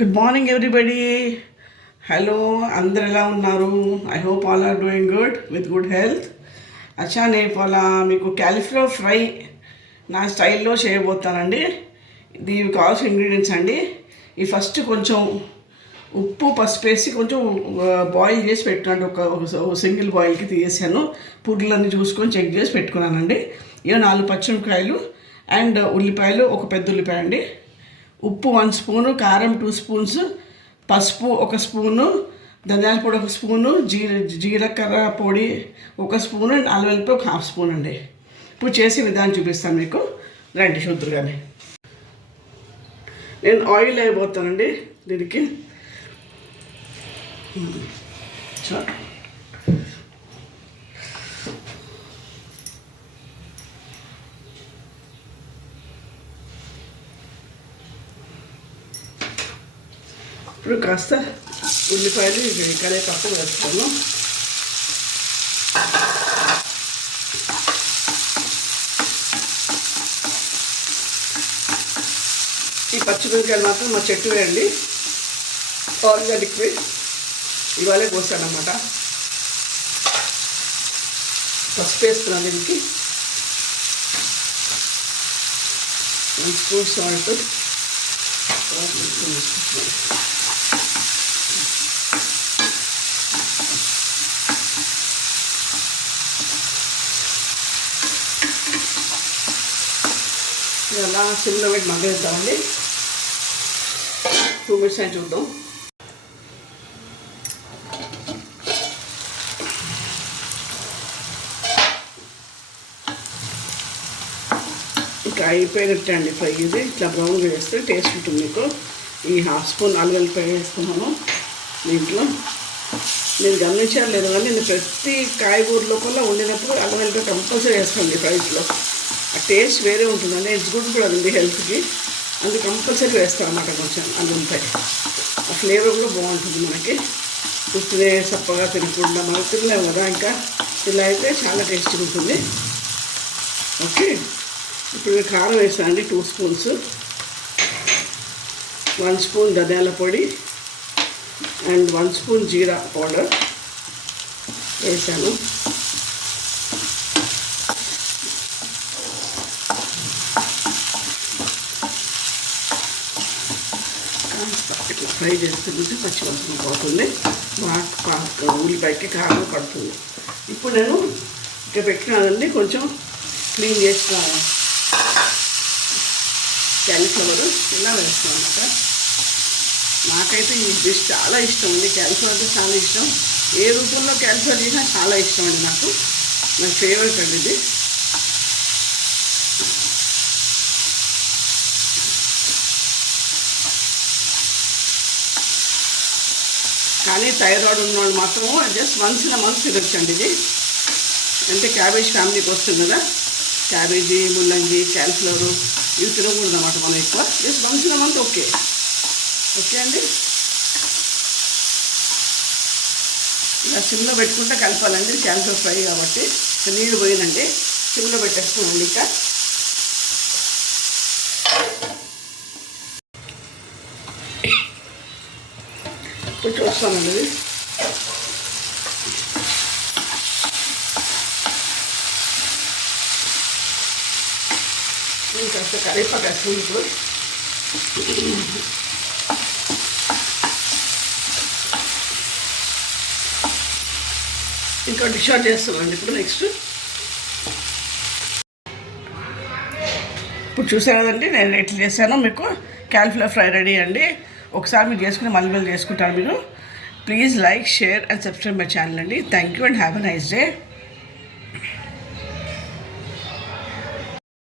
Good morning everybody. Hello, అందరు ఎలా ఉన్నారు? I hope all are doing good with good health. అచ్చా, నేను ఇవాళ మీకు క్యాలీఫ్లవర్ ఫ్రై నా స్టైల్లో చేయబోతానండి. దీనికి కావాల్సిన ఇంగ్రీడియంట్స్ అండి. ఈ ఫస్ట్ కొంచెం ఉప్పు పసుపు వేసి కొంచెం బాయిల్ చేసి పెట్టుకున్నాను. ఒక సింగిల్ బాయిల్కి తీసేసాను. పురుగులన్నీ చూసుకొని చెక్ చేసి పెట్టుకున్నానండి. ఇక 4 పచ్చిమిరపకాయలు అండ్ ఉల్లిపాయలు, ఒక పెద్ద ఉల్లిపాయ అండి. ఉప్పు 1 స్పూను, కారం 2 స్పూన్స్, పసుపు 1 స్పూను, ధనియాల పొడి 1 స్పూను, జీలకర్ర పొడి 1 స్పూను, అల్లం వెల్లుల్లి 1/2 స్పూన్ అండి. ఇప్పుడు చేసే విధానం చూపిస్తాను మీకు, రండి చూద్దురుగానే. నేను ఆయిల్ అయిపోతానండి దీనికి. చాలు. ఇప్పుడు కాస్త ఉల్లిపాయలు కరివేపాకు వేస్తాను. ఈ పచ్చిమిరపకాయలు మాత్రం మా చెట్టు వేయండి, ఆర్గానిక్వి, ఇవాళే కోసానమాట. పసుపు వేస్తున్నాను దీనికి, 1 స్పూన్ సాల్ట్, అలా సిమ్లో పెట్టి మగ్గేద్దామండి. 2 మినిట్స్ అని చూద్దాం. ఇంకా అయిపోయినట్టే అండి ఫ్రై. ఇది ఇట్లా బ్రౌన్గా వేస్తే టేస్ట్ ఉంటుంది మీకు. ఈ 1/2 స్పూన్ అల్లం వెల్లుల్లి వేస్తున్నాను దీంట్లో. మీరు గమనించారు లేదు కానీ నేను ప్రతి కాయగూరలో కూడా వండినప్పుడు అల్లం వెల్లుల్లి కంపల్సరీ వేస్తాను ఫ్రైస్లో. ఆ టేస్ట్ వేరే ఉంటుందండి. ఇట్స్ గుడ్ కూడా ఉంది హెల్త్కి, అందుకు కంపల్సరీ వేస్తాను అన్నమాట. కొంచెం అల్లంపై ఆ ఫ్లేవర్ కూడా బాగుంటుంది మనకి. ఉత్తినే సప్పగా తినకుండా మనం తినలేము కదా, ఇంకా ఇలా అయితే చాలా టేస్టీగా ఉంటుంది. ఓకే, ఇప్పుడు నేను కారం వేసానండి 2 స్పూన్స్, 1 స్పూన్ ధనియాల పొడి అండ్ 1 స్పూన్ జీరా పౌడర్ వేసాను. ఇట్లా ఫ్రై చేస్తుంటే పచ్చివాసన పోతుంది, బాగా ఉల్లిపాయకి కారం పడుతుంది. ఇప్పుడు నేను ఇక్కడ పెట్టినానండి, కొంచెం క్లీన్ చేసుకున్నాను క్యాలీఫ్లవర్, ఇలా వేస్తాను అన్నమాట. నాకైతే ఈ డిష్ చాలా ఇష్టం అండి. క్యాలీఫ్లవర్ అంటే చాలా ఇష్టం. ఏ రూపంలో క్యాలీఫ్లవర్ చేసినా చాలా ఇష్టం అండి నాకు. నా ఫేవరెట్ అండి ఇది. కానీ థైరాయిడ్ ఉన్నవాళ్ళు మాత్రము just once in a month తినొచ్చండి ఇది. అంటే క్యాబేజ్ ఫ్యామిలీకి వస్తుంది కదా, క్యాబేజీ, ముల్లంగి, క్యాలీఫ్లవర్ ఇవి తినకూడదు అన్నమాట మనం ఎక్కువ. Just once in a month okay. Okay అండి, ఇలా సిమ్లో పెట్టుకుంటే కలపాలండి. క్యాలీఫ్లవర్ ఫ్రై కాబట్టి నీళ్ళు పోయినండి, సిమ్లో పెట్టేస్తున్నాండి. ఇంకా ఇప్పుడు చూస్తానండి ఇది. ఇంకాస్త కరివేపాకు వేస్తుంది. ఇప్పుడు ఇంకా డిష్ అవుట్ చేస్తున్నాండి. ఇప్పుడు నెక్స్ట్ ఇప్పుడు చూసారు కదండి నేను ఎట్లా చేశానో. మీకు క్యాలీఫ్లవర్ ఫ్రై రెడీ అండి. ఒకసారి మీరు చేసుకుని మళ్ళీ చేసుకుంటారు మీరు. Please like, share and subscribe my channel అండి. Thank you and have a nice day.